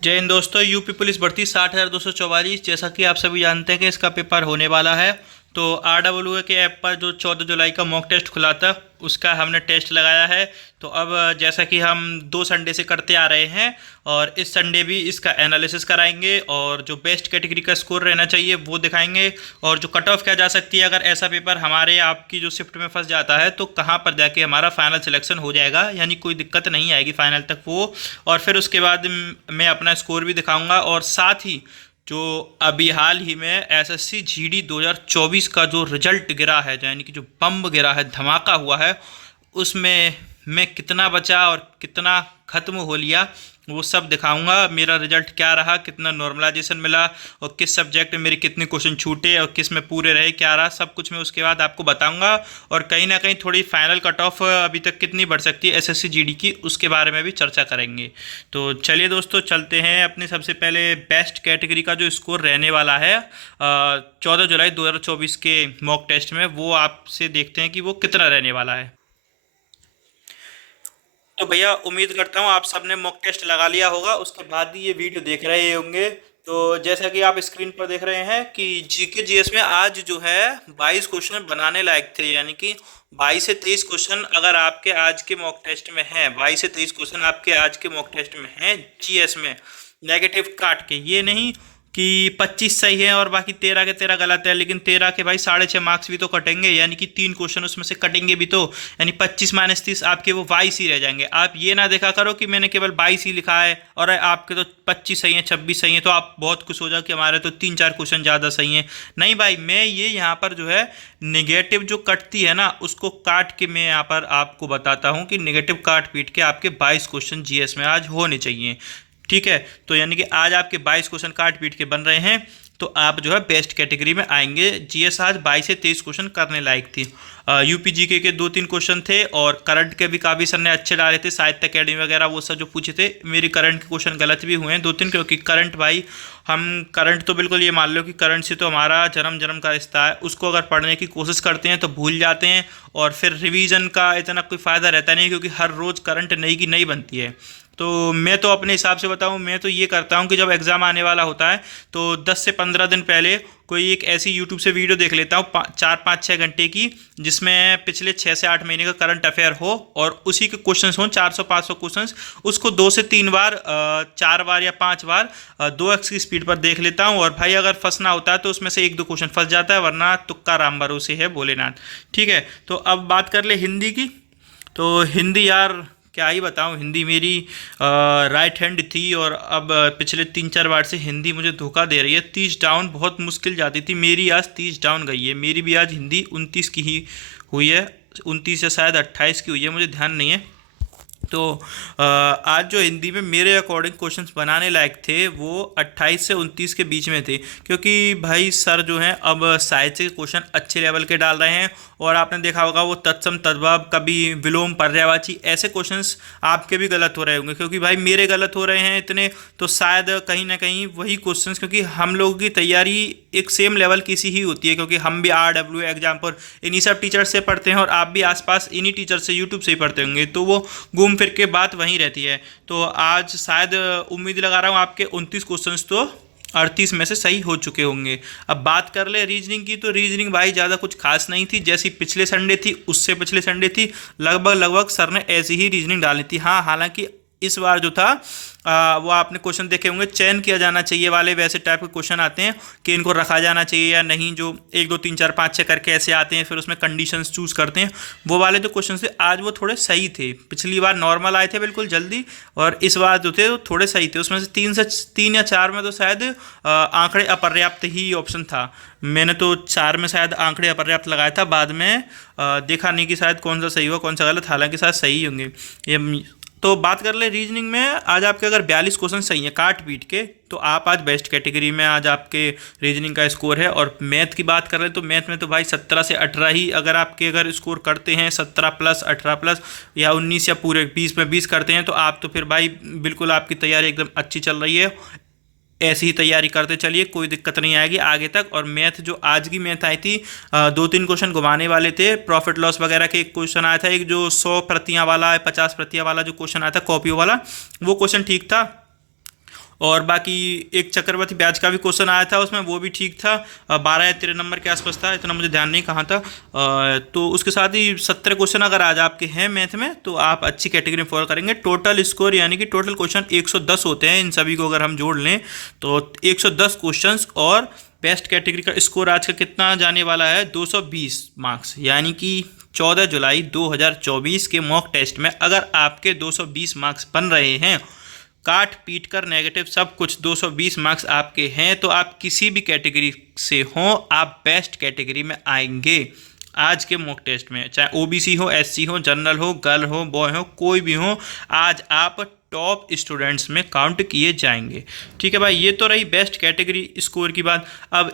जय हिंद दोस्तों। UP police भर्ती 60,244। जैसा कि आप सभी जानते हैं कि इसका पेपर होने वाला है। तो RWA के ऐप पर जो 14 जुलाई का मॉक टेस्ट खुला था उसका हमने टेस्ट लगाया है। तो अब जैसा कि हम 2 संडे से करते आ रहे हैं और इस संडे भी इसका एनालिसिस कराएंगे और जो बेस्ट कैटेगरी का स्कोर रहना चाहिए वो दिखाएंगे और जो कट ऑफ क्या जा सकती है अगर ऐसा पेपर हमारे आपकी जो शिफ्ट में फंस जाता है तो कहाँ पर जाके हमारा फाइनल सिलेक्शन हो जाएगा, यानी कोई दिक्कत नहीं आएगी फाइनल तक वो। और फिर उसके बाद मैं अपना स्कोर भी दिखाऊंगा और साथ ही जो अभी हाल ही में एसएससी जीडी 2024 का जो रिजल्ट गिरा है, यानी कि जो बम गिरा है, धमाका हुआ है, उसमें मैं कितना बचा और कितना ख़त्म हो लिया वो सब दिखाऊंगा। मेरा रिजल्ट क्या रहा, कितना नॉर्मलाइजेशन मिला और किस सब्जेक्ट में मेरे कितने क्वेश्चन छूटे और किस में पूरे रहे, क्या रहा, सब कुछ मैं उसके बाद आपको बताऊंगा। और कहीं ना कहीं थोड़ी फाइनल कट ऑफ अभी तक कितनी बढ़ सकती है एसएससी जीडी की, उसके बारे में भी चर्चा करेंगे। तो चलिए दोस्तों, चलते हैं अपने सबसे पहले बेस्ट कैटेगरी का जो स्कोर रहने वाला है 14 जुलाई 2024 के मॉक टेस्ट में, वो आपसे देखते हैं कि वो कितना रहने वाला है। तो भैया उम्मीद करता हूँ आप सबने मॉक टेस्ट लगा लिया होगा, उसके बाद ही ये वीडियो देख रहे होंगे। तो जैसा कि आप स्क्रीन पर देख रहे हैं कि जीके जीएस में आज जो है 22 क्वेश्चन बनाने लायक थे, यानी कि 22 से 23 क्वेश्चन अगर आपके आज के मॉक टेस्ट में हैं, 22 से 23 क्वेश्चन आपके आज के मॉक टेस्ट में हैं जीएस में, नेगेटिव काट के। ये नहीं कि 25 सही है और बाकी 13 के 13 गलत है, लेकिन 13 के भाई 6.5 मार्क्स भी तो कटेंगे, यानी कि 3 क्वेश्चन उसमें से कटेंगे भी तो, यानी 25 - 30 आपके वो 22 ही रह जाएंगे। आप ये ना देखा करो कि मैंने केवल 22 ही लिखा है और आपके तो 25 सही हैं, 26 सही हैं, तो आप बहुत खुश हो जाओ कि हमारे तो 3-4 क्वेश्चन ज़्यादा सही हैं। नहीं भाई, मैं ये यहाँ पर जो है निगेटिव जो कटती है ना उसको काट के मैं यहाँ पर आपको बताता हूँ कि निगेटिव काट पीट के आपके 22 क्वेश्चन जीएस में आज होने चाहिए। ठीक है, तो यानी कि आज आपके 22 क्वेश्चन काट पीट के बन रहे हैं, तो आप जो है बेस्ट कैटेगरी में आएंगे। जीएस आज 22 से 23 क्वेश्चन करने लायक थी। यूपी जीके के 2-3 क्वेश्चन थे और करंट के भी काफ़ी सर ने अच्छे डाले थे, साहित्य अकेडमी वगैरह वो सब जो पूछे थे। मेरे करंट के क्वेश्चन गलत भी हुए हैं 2-3, क्योंकि करंट भाई हम करंट तो बिल्कुल ये मान लो कि करंट से तो हमारा जन्म जन्म का रिश्ता है, उसको अगर पढ़ने की कोशिश करते हैं तो भूल जाते हैं और फिर रिवीजन का इतना कोई फ़ायदा रहता नहीं, क्योंकि हर रोज़ करंट नई की नई बनती है। तो मैं तो अपने हिसाब से बताऊं, मैं तो ये करता हूं कि जब एग्ज़ाम आने वाला होता है तो 10 से 15 दिन पहले कोई एक ऐसी यूट्यूब से वीडियो देख लेता हूँ 4-5-6 घंटे की, जिसमें पिछले 6 से 8 महीने का करंट अफेयर हो और उसी के क्वेश्चंस हों 400-500 क्वेश्चंस। उसको 2 से 3 बार 4 बार या 5 बार 2x की स्पीड पर देख लेता हूँ। और भाई अगर फंसना होता है तो उसमें से 1-2 क्वेश्चन फंस जाता है, वरना तुक्का राम भरोसे है भोलेनाथ। ठीक है, तो अब बात कर ले हिंदी की। तो हिंदी यार क्या ही बताऊं, हिंदी मेरी राइट हैंड थी और अब पिछले 3-4 बार से हिंदी मुझे धोखा दे रही है। 30 डाउन बहुत मुश्किल जाती थी मेरी, आज 30 डाउन गई है मेरी भी। आज हिंदी 29 की ही हुई है, 29 या शायद 28 की हुई है, मुझे ध्यान नहीं है। तो आज जो हिंदी में मेरे अकॉर्डिंग क्वेश्चंस बनाने लायक थे वो 28 से 29 के बीच में थे, क्योंकि भाई सर जो हैं अब साहित्य के क्वेश्चन अच्छे लेवल के डाल रहे हैं। और आपने देखा होगा वो तत्सम तद्भव, कभी विलोम पर्यायवाची, ऐसे क्वेश्चंस आपके भी गलत हो रहे होंगे, क्योंकि भाई मेरे गलत हो रहे हैं इतने, तो शायद कहीं ना कहीं वही क्वेश्चंस, क्योंकि हम लोगों की तैयारी एक सेम लेवल की सी ही होती है, क्योंकि हम भी RWA एग्जाम पर इन्हीं सब टीचर से पढ़ते हैं और आप भी आसपास इन्हीं टीचर से यूट्यूब से ही पढ़ते होंगे, तो वो घूम फिर के बात वहीं रहती है। तो आज शायद उम्मीद लगा रहा हूँ आपके 29 क्वेश्चंस तो 38 में से सही हो चुके होंगे। अब बात कर ले रीजनिंग की, तो रीजनिंग भाई ज़्यादा कुछ खास नहीं थी, जैसी पिछले संडे थी उससे पिछले संडे थी, लगभग लगभग सर ने ऐसी ही रीजनिंग डाली थी। हाँ, हालांकि इस बार जो था वो आपने क्वेश्चन देखे होंगे, चयन किया जाना चाहिए वाले वैसे टाइप के क्वेश्चन आते हैं कि इनको रखा जाना चाहिए या नहीं, जो 1 2 3 4 5 6 करके ऐसे आते हैं, फिर उसमें कंडीशंस चूज करते हैं, वो वाले जो क्वेश्चन थे आज वो थोड़े सही थे। पिछली बार नॉर्मल आए थे बिल्कुल जल्दी, और इस बार जो थे वो थोड़े सही थे। उसमें से 3 या 4 में तो शायद आंकड़े अपर्याप्त ही ऑप्शन था। मैंने तो 4 में शायद आंकड़े अपर्याप्त लगाया था, बाद में देखा नहीं कि शायद कौन सा सही हुआ कौन सा गलत, हालांकि शायद सही होंगे ये। तो बात कर ले रीजनिंग में, आज आपके अगर 42 क्वेश्चन सही हैं काट पीट के, तो आप आज बेस्ट कैटेगरी में आज आपके रीजनिंग का स्कोर है। और मैथ की बात कर रहे हैं तो मैथ में तो भाई 17 से 18 ही अगर आपके अगर स्कोर करते हैं, 17 प्लस 18 प्लस या 19 या पूरे 20 में 20 करते हैं, तो आप तो फिर भाई बिल्कुल आपकी तैयारी एकदम अच्छी चल रही है। ऐसी ही तैयारी करते चलिए, कोई दिक्कत नहीं आएगी आगे तक। और मैथ जो आज की मैथ आई थी 2-3 क्वेश्चन घुमाने वाले थे, प्रॉफिट लॉस वगैरह के एक क्वेश्चन आया था, एक जो 100 प्रतियां वाला 50 प्रतियां वाला जो क्वेश्चन आया था कॉपियों वाला, वो क्वेश्चन ठीक था। और बाकी एक चक्रवर्ती ब्याज का भी क्वेश्चन आया था उसमें, वो भी ठीक था। 12 या 13 नंबर के आसपास था, इतना मुझे ध्यान नहीं कहाँ था। तो उसके साथ ही 17 क्वेश्चन अगर आज आपके हैं मैथ में तो आप अच्छी कैटेगरी में फॉलो करेंगे। टोटल स्कोर यानी कि टोटल क्वेश्चन 110 होते हैं, इन सभी को अगर हम जोड़ लें तो 110 क्वेश्चन। और बेस्ट कैटेगरी का स्कोर आज का कितना जाने वाला है, 220 मार्क्स। यानी कि 14 जुलाई 2024 के मॉक टेस्ट में अगर आपके 220 मार्क्स बन रहे हैं, काट पीट कर नेगेटिव सब कुछ 220 मार्क्स आपके हैं, तो आप किसी भी कैटेगरी से हों आप बेस्ट कैटेगरी में आएंगे आज के मॉक टेस्ट में। चाहे ओबीसी हो, एससी हो, जनरल हो, गर्ल हो, बॉय हो, कोई भी हो, आज आप टॉप स्टूडेंट्स में काउंट किए जाएंगे। ठीक है भाई, ये तो रही बेस्ट कैटेगरी स्कोर की बात। अब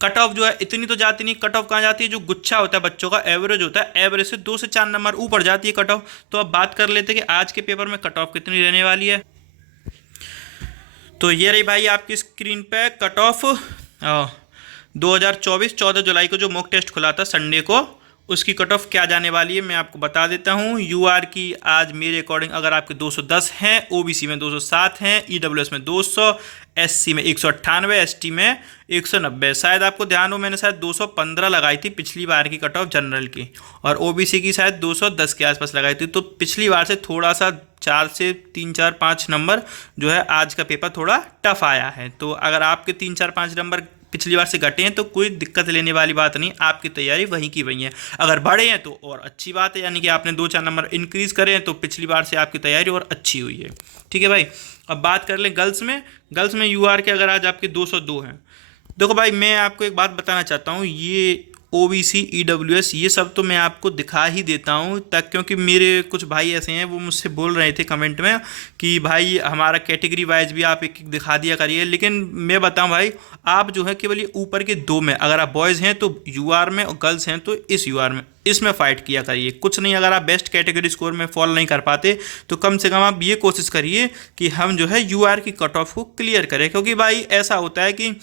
कट ऑफ जो है इतनी तो जाती नहीं। कट ऑफ कहाँ जाती है, जो गुच्छा होता है बच्चों का एवरेज होता है, एवरेज से 2 से 4 नंबर ऊपर जाती है कट ऑफ। तो अब बात कर लेते हैं कि आज के पेपर में कट ऑफ कितनी रहने वाली है। तो ये रही भाई आपकी स्क्रीन पे कट ऑफ 2024 14 जुलाई को जो मॉक टेस्ट खुला था संडे को, उसकी कट ऑफ क्या जाने वाली है मैं आपको बता देता हूँ। यूआर की आज मेरे अकॉर्डिंग अगर आपके 210 हैं, ओबीसी में 207 हैं, ईडब्ल्यूएस में 200, एससी में 198, एसटी में 190। शायद आपको ध्यान हो मैंने शायद 215 लगाई थी पिछली बार की कट ऑफ जनरल की, और ओबीसी की शायद 210 के आसपास लगाई थी। तो पिछली बार से थोड़ा सा 4 से 3 4 5 नंबर जो है आज का पेपर थोड़ा टफ आया है। तो अगर आपके 3 4 5 नंबर पिछली बार से घटे हैं तो कोई दिक्कत लेने वाली बात नहीं, आपकी तैयारी वहीं की वहीं है। अगर बढ़े हैं तो और अच्छी बात है, यानी कि आपने 2 4 नंबर इंक्रीज करे हैं तो पिछली बार से आपकी तैयारी और अच्छी हुई है। ठीक है भाई, अब बात कर लें गर्ल्स में। गर्ल्स में यूआर के अगर आज आपके 202 हैं, देखो भाई मैं आपको एक बात बताना चाहता हूँ, ये ओबीसी ईडब्ल्यूएस ये सब तो मैं आपको दिखा ही देता हूँ तक, क्योंकि मेरे कुछ भाई ऐसे हैं वो मुझसे बोल रहे थे कमेंट में कि भाई हमारा कैटेगरी वाइज भी आप एक एक दिखा दिया करिए। लेकिन मैं बताऊँ भाई, आप जो है केवल ये ऊपर के 2 में, अगर आप बॉयज़ हैं तो यूआर में और गर्ल्स हैं तो इस यूआर में, इसमें फाइट किया करिए। कुछ नहीं, अगर आप बेस्ट कैटेगरी स्कोर में फॉल नहीं कर पाते तो कम से कम आप ये कोशिश करिए कि हम जो है यूआर की कट ऑफ को क्लियर करें। क्योंकि भाई ऐसा होता है कि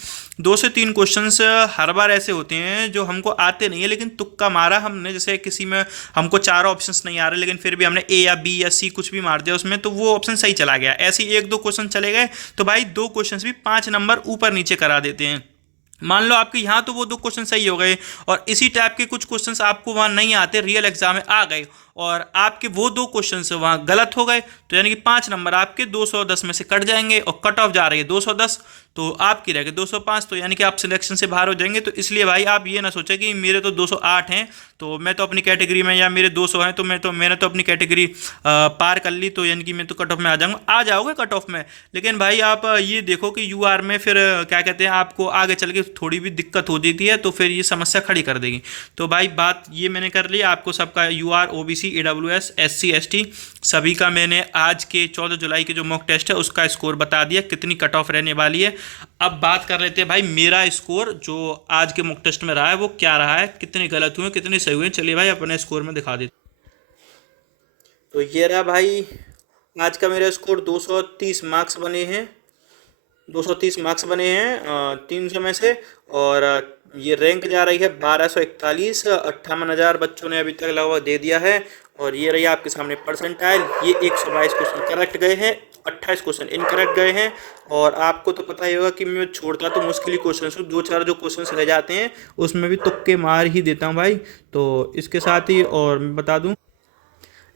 2 से 3 क्वेश्चंस हर बार ऐसे होते हैं जो हमको आते नहीं है, लेकिन तुक्का मारा हमने, जैसे किसी में हमको 4 ऑप्शंस नहीं आ रहे लेकिन फिर भी हमने ए या बी या सी कुछ भी मार दिया उसमें, तो वो ऑप्शन सही चला गया। ऐसे 1-2 क्वेश्चन चले गए तो भाई 2 क्वेश्चंस भी 5 नंबर ऊपर नीचे करा देते हैं। मान लो आपके यहाँ तो वो 2 क्वेश्चन सही हो गए और इसी टाइप के कुछ क्वेश्चंस आपको वहाँ नहीं आते, रियल एग्जाम में आ गए और आपके वो 2 क्वेश्चंस वहाँ गलत हो गए, तो यानी कि 5 नंबर आपके 210 में से कट जाएंगे और कट ऑफ जा रही है 210, तो आपकी रह गई 205, तो यानी कि आप सिलेक्शन से बाहर हो जाएंगे। तो इसलिए भाई आप ये ना सोचें कि मेरे तो 208 हैं तो मैं तो अपनी कैटेगरी में, या मेरे 200 हैं तो मैंने तो अपनी कैटेगरी पार कर ली तो यानी कि मैं तो कट ऑफ में आ जाऊँगा। आ जाओगे कट ऑफ में, लेकिन भाई आप ये देखो कि यूआर में फिर क्या कहते हैं आपको आगे चल के थोड़ी भी दिक्कत हो जाती है तो फिर ये समस्या खड़ी कर देगी। तो भाई बात ये मैंने कर ली, आपको सबका UR, OBC, EWS, SC, ST सभी का मैंने आज के 14 जुलाई के जो मॉक टेस्ट है उसका स्कोर बता दिया, कितनी कट ऑफ रहने वाली है। अब बात कर लेते हैं भाई मेरा स्कोर जो आज के मॉक टेस्ट में रहा है वो क्या रहा है, कितने गलत हुए कितने सही हुए, चलिए भाई अपने स्कोर में दिखा देते। तो ये रहा भाई आज का मेरा स्कोर 230 मार्क्स बने हैं, 230 मार्क्स बने हैं 300 में से। और ये रैंक जा रही है 1241, 58,000 बच्चों ने अभी तक लगभग दे दिया है। और ये रही आपके सामने परसेंटाइल, ये 122 क्वेश्चन करेक्ट गए हैं, 28 क्वेश्चन इनकरेक्ट गए हैं। और आपको तो पता ही होगा कि मैं छोड़ता तो मुश्किल ही क्वेश्चन, 2-4 जो क्वेश्चन रह जाते हैं उसमें भी तुक्के मार ही देता हूँ भाई। तो इसके साथ ही और मैं बता दूँ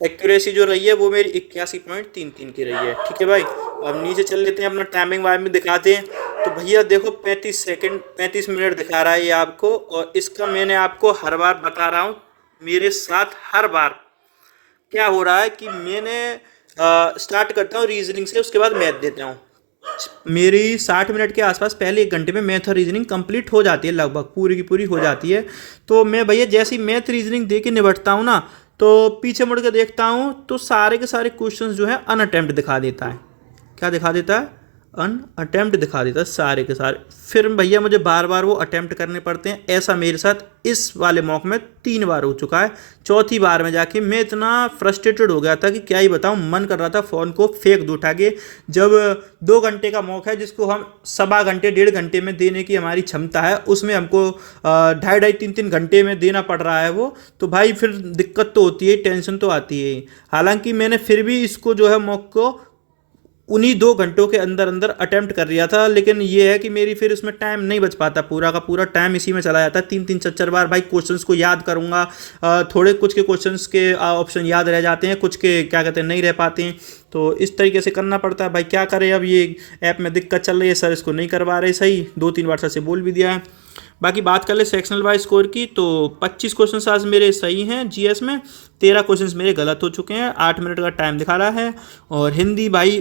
एक्यूरेसी जो रही है वो मेरी 81.33 की रही है। ठीक है भाई, अब नीचे चल लेते हैं, अपना टाइमिंग वाइम में दिखाते हैं। तो भैया देखो 35 सेकंड 35 मिनट दिखा रहा है ये आपको, और इसका मैंने आपको हर बार बता रहा हूँ, मेरे साथ हर बार क्या हो रहा है कि मैंने स्टार्ट करता हूँ रीजनिंग से, उसके बाद मैथ देता हूँ। मेरी 60 मिनट के आसपास पहले 1 घंटे में मैथ और रीजनिंग कंप्लीट हो जाती है, लगभग पूरी की पूरी हो जाती है। तो मैं भैया जैसी मैथ रीजनिंग दे के निपटता हूँ ना, तो पीछे मुड़ के देखता हूँ तो सारे के सारे क्वेश्चंस जो है अनअटेम्प्ट दिखा देता है। क्या दिखा देता है? अनअटेम्प्ट दिखा देता है सारे के सारे। फिर भैया मुझे बार बार वो अटेम्प्ट करने पड़ते हैं। ऐसा मेरे साथ इस वाले मॉक में 3 बार हो चुका है। चौथी बार में जाके मैं इतना फ्रस्ट्रेटेड हो गया था कि क्या ही बताऊँ, मन कर रहा था फ़ोन को फेंक दूँ उठा के। जब 2 घंटे का मॉक है जिसको हम 1.25 घंटे 1.5 घंटे में देने की हमारी क्षमता है, उसमें हमको 2.5-3 घंटे में देना पड़ रहा है वो, तो भाई फिर दिक्कत तो होती है, टेंशन तो आती है। हालांकि मैंने फिर भी इसको जो है मॉक को उन्हीं 2 घंटों के अंदर अंदर अटेम्प्ट कर लिया था। लेकिन ये है कि मेरी फिर उसमें टाइम नहीं बच पाता, पूरा का पूरा टाइम इसी में चला जाता है। 3-3 4 4 बार भाई क्वेश्चंस को याद करूंगा, थोड़े कुछ के क्वेश्चंस के ऑप्शन याद रह जाते हैं, कुछ के क्या कहते हैं नहीं रह पाते हैं। तो इस तरीके से करना पड़ता है भाई, क्या करें। अब ये ऐप में दिक्कत चल रही है, सर इसको नहीं करवा रहे सही, 2-3 बार सर से बोल भी दिया है। बाकी बात कर ले सेक्शनल वाइज स्कोर की, तो 25 क्वेश्चन आज मेरे सही हैं जीएस में, 13 क्वेश्चंस मेरे गलत हो चुके हैं, 8 मिनट का टाइम दिखा रहा है। और हिंदी भाई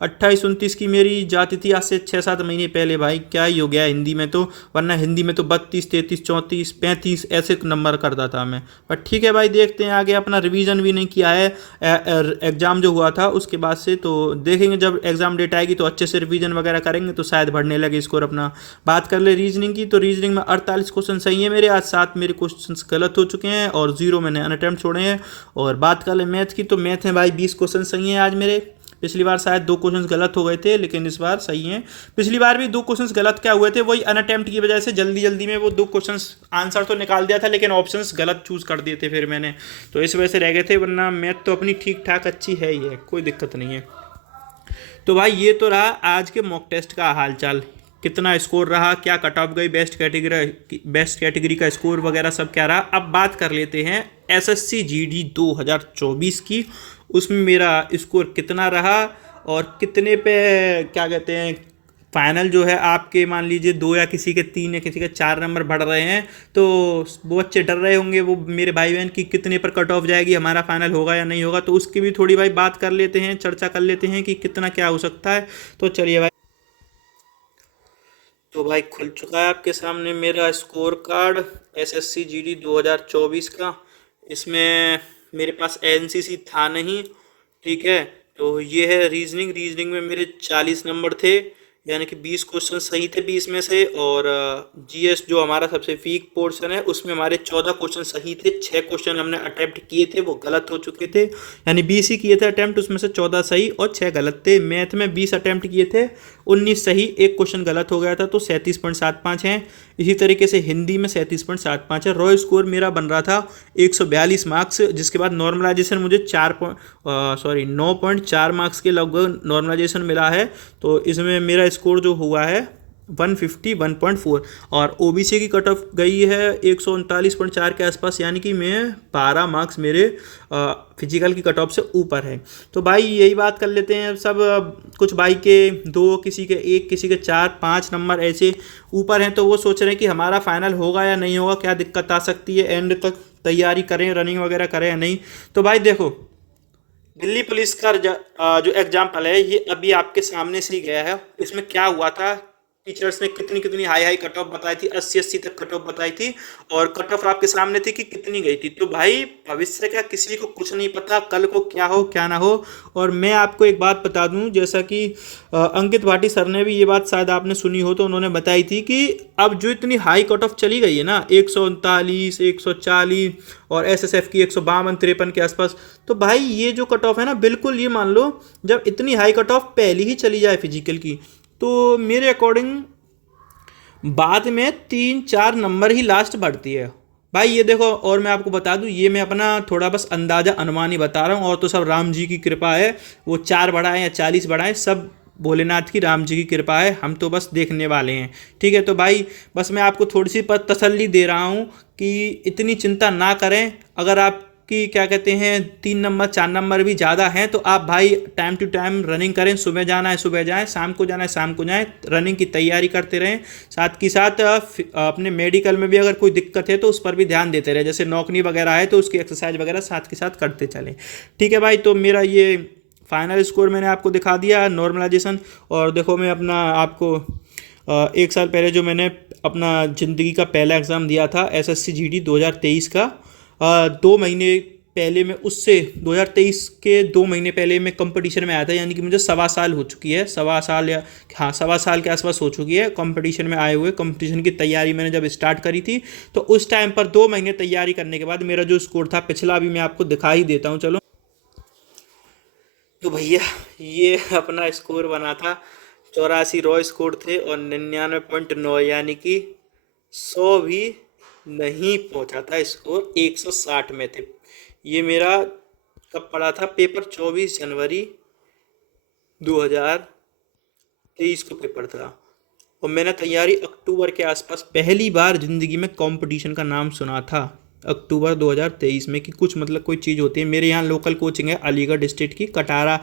28-29 की मेरी जाती थी आज से 6-7 महीने पहले, भाई क्या ही हो गया हिंदी में तो, वरना हिंदी में तो 32, 33, 34, 35 ऐसे नंबर करता था मैं। पर ठीक है भाई, देखते हैं आगे। अपना रिवीजन भी नहीं किया है एग्ज़ाम जो हुआ था उसके बाद से, तो देखेंगे जब एग्ज़ाम डेट आएगी तो अच्छे से रिवीजन वगैरह करेंगे तो शायद बढ़ने लगे स्कोर अपना। बात कर ले रीजनिंग की, तो रीजनिंग में 48 क्वेश्चन सही है मेरे, आज 7 मेरे क्वेश्चन गलत हो चुके हैं और 0 मैंने अनअटेम्प्ट छोड़े हैं। और बात कर ले मैथ की, तो मैथ में भाई 20 क्वेश्चन सही हैं आज मेरे। पिछली बार शायद 2 क्वेश्चंस गलत हो गए थे, लेकिन इस बार सही हैं। पिछली बार भी 2 क्वेश्चंस गलत क्या हुए थे, वही अनअटेम्प्ट की वजह से जल्दी जल्दी में वो 2 क्वेश्चंस आंसर तो निकाल दिया था लेकिन ऑप्शंस गलत चूज कर दिए थे फिर मैंने, तो इस वजह से रह गए थे। वरना मैथ तो अपनी ठीक ठाक अच्छी है ही है, कोई दिक्कत नहीं है। तो भाई ये तो रहा आज के मॉक टेस्ट का हालचाल, कितना स्कोर रहा, क्या कट ऑफ गई, बेस्ट कैटेगरी का स्कोर वगैरह सब क्या रहा। अब बात कर लेते हैं एसएससी जीडी 2024 की, उसमें मेरा स्कोर कितना रहा और कितने पे क्या कहते हैं फाइनल जो है आपके, मान लीजिए 2 या किसी के 3 या किसी के 4 नंबर बढ़ रहे हैं, तो वो बच्चे डर रहे होंगे वो मेरे भाई बहन की कितने पर कट ऑफ जाएगी, हमारा फाइनल होगा या नहीं होगा। तो उसकी भी थोड़ी भाई बात कर लेते हैं, चर्चा कर लेते हैं कि कितना क्या हो सकता है। तो चलिए भाई, तो भाई खुल चुका है आपके सामने मेरा स्कोर कार्ड एसएससी जीडी 2024 का। इसमें मेरे पास एनसीसी था नहीं, ठीक है। तो ये है रीजनिंग में मेरे 40 नंबर थे, यानी कि 20 क्वेश्चन सही थे 20 में से। और जीएस जो हमारा सबसे वीक पोर्शन है उसमें हमारे 14 क्वेश्चन सही थे, 6 क्वेश्चन हमने अटेम्प्ट किए थे वो गलत हो चुके थे, यानी 20 ही किए थे अटेम्प्ट, उसमें से 14 सही और 6 गलत थे। मैथ में 20 अटेम्प्ट किए थे, 19 सही, 1 क्वेश्चन गलत हो गया था, तो 37.75 हैं। इसी तरीके से हिंदी में 37.75 है। रॉ स्कोर मेरा बन रहा था 142 मार्क्स, जिसके बाद नॉर्मलाइजेशन मुझे 9.4 मार्क्स के लगभग नॉर्मलाइजेशन मिला है। तो इसमें मेरा स्कोर जो हुआ है 151.4, और ओबीसी की कट ऑफ गई है 139.4 के आसपास, यानी कि मैं 12 मार्क्स मेरे फिजिकल की कट ऑफ से ऊपर है। तो भाई यही बात कर लेते हैं सब, कुछ भाई के 2, किसी के 1, किसी के 4-5 नंबर ऐसे ऊपर हैं, तो वो सोच रहे हैं कि हमारा फाइनल होगा या नहीं होगा, क्या दिक्कत आ सकती है, एंड तक तैयारी करें, रनिंग वगैरह करें या नहीं। तो भाई देखो, दिल्ली पुलिस का जो एग्जाम्पल है ये अभी आपके सामने से ही गया है। इसमें क्या हुआ था, टीचर्स ने कितनी कितनी हाई हाई कट ऑफ बताई थी, 80-80 तक कट ऑफ बताई थी, और कट ऑफ आपके सामने थी कि कितनी गई थी। तो भाई भविष्य का किसी को कुछ नहीं पता, कल को क्या हो क्या ना हो। और मैं आपको एक बात बता दूं, जैसा कि अंकित भाटी सर ने भी ये बात शायद आपने सुनी हो, तो उन्होंने बताई थी कि अब जो इतनी हाई कट ऑफ चली गई है ना, 139, 140, और एसएसएफ की 152-53 के आसपास, तो भाई ये जो कट ऑफ है ना, बिल्कुल ये मान लो जब इतनी हाई कट ऑफ पहले ही चली जाए फिजिकल की, तो मेरे अकॉर्डिंग बाद में 3-4 नंबर ही लास्ट बढ़ती है भाई। ये देखो, और मैं आपको बता दूं, ये मैं अपना थोड़ा बस अंदाज़ा अनुमान ही बता रहा हूँ, और तो सब राम जी की कृपा है, वो 4 बढ़ाएं या 40 बढ़ाएं, सब भोलेनाथ की, राम जी की कृपा है, हम तो बस देखने वाले हैं, ठीक है। तो भाई बस मैं आपको थोड़ी सी पर तसल्ली दे रहा हूँ कि इतनी चिंता ना करें। अगर आपकी क्या कहते हैं 3 नंबर 4 नंबर भी ज़्यादा हैं, तो आप भाई टाइम टू टाइम रनिंग करें, सुबह जाना है सुबह जाएं, शाम को जाना है शाम को जाएं, रनिंग की तैयारी करते रहें। साथ ही साथ अपने मेडिकल में भी अगर कोई दिक्कत है तो उस पर भी ध्यान देते रहें, जैसे नौकरी वगैरह है तो उसकी एक्सरसाइज वगैरह साथ के साथ करते चलें, ठीक है भाई। तो मेरा ये फाइनल स्कोर मैंने आपको दिखा दिया नॉर्मलाइजेशन। और देखो, मैं अपना आपको 1 साल पहले जो मैंने अपना ज़िंदगी का पहला एग्ज़ाम दिया था एसएससी जीडी 2023 का, 2 महीने पहले मैं उससे 2023 के 2 महीने पहले मैं कंपटीशन में आया था, यानी कि मुझे 1.25 साल हो चुकी है, 1.25 साल या हाँ 1.25 साल के आसपास हो चुकी है कंपटीशन में आए हुए। कंपटीशन की तैयारी मैंने जब स्टार्ट करी थी, तो उस टाइम पर 2 महीने तैयारी करने के बाद मेरा जो स्कोर था पिछला, भी मैं आपको दिखा ही देता हूँ, चलो। तो भैया ये अपना स्कोर बना था, 84 रॉ स्कोर थे और 99.9, यानी कि 100 भी नहीं पहुंचा था स्कोर, 160 में थे। ये मेरा कब पड़ा था पेपर, 24 जनवरी 2023 को पेपर था और मैंने तैयारी अक्टूबर के आसपास पहली बार ज़िंदगी में कंपटीशन का नाम सुना था। अक्टूबर 2023 में कि कुछ मतलब कोई चीज़ होती है। मेरे यहाँ लोकल कोचिंग है अलीगढ़ डिस्ट्रिक्ट की, कटारा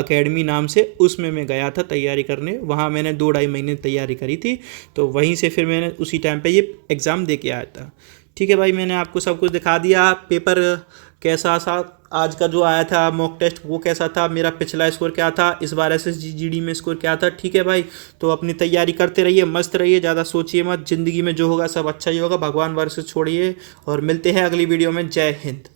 एकेडमी नाम से, उसमें मैं गया था तैयारी करने। वहाँ मैंने 2-2.5 महीने तैयारी करी थी, तो वहीं से फिर मैंने उसी टाइम पे ये एग्ज़ाम दे के आया था। ठीक है भाई, मैंने आपको सब कुछ दिखा दिया। पेपर कैसा सा आज का जो आया था मॉक टेस्ट वो कैसा था, मेरा पिछला स्कोर क्या था, इस बार SSGD में स्कोर क्या था। ठीक है भाई, तो अपनी तैयारी करते रहिए, मस्त रहिए, ज़्यादा सोचिए मत, ज़िंदगी में जो होगा सब अच्छा ही होगा, भगवान भरोसे छोड़िए और मिलते हैं अगली वीडियो में। जय हिंद।